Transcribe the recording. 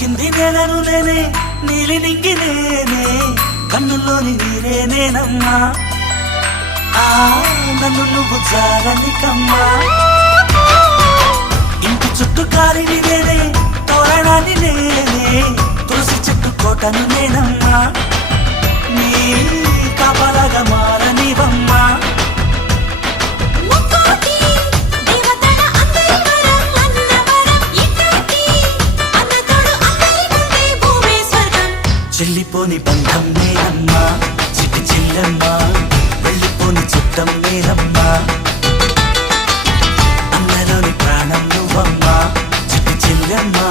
తాకింది నేలను నేనే నీలి నింగి నేనే కన్నుల్లోని నీరే నేనమ్మా నన్ను నువ్వు జాలని కమ్మా ఇంటి చుట్టూ కాలిని నేనే తోరణాన్ని నేనే తులసి చెట్టు కోటను నేనమ్మా నీ కాపలాగా మారనివమ్మా చెల్లిపోని బంధం నేనమ్మా చిట్టి చెల్లమ్మా వెళ్ళిపోని చుట్టం నేనమ్మా అన్నలోని ప్రాణం నువ్వమ్మా చిట్టి చెల్లమ్మా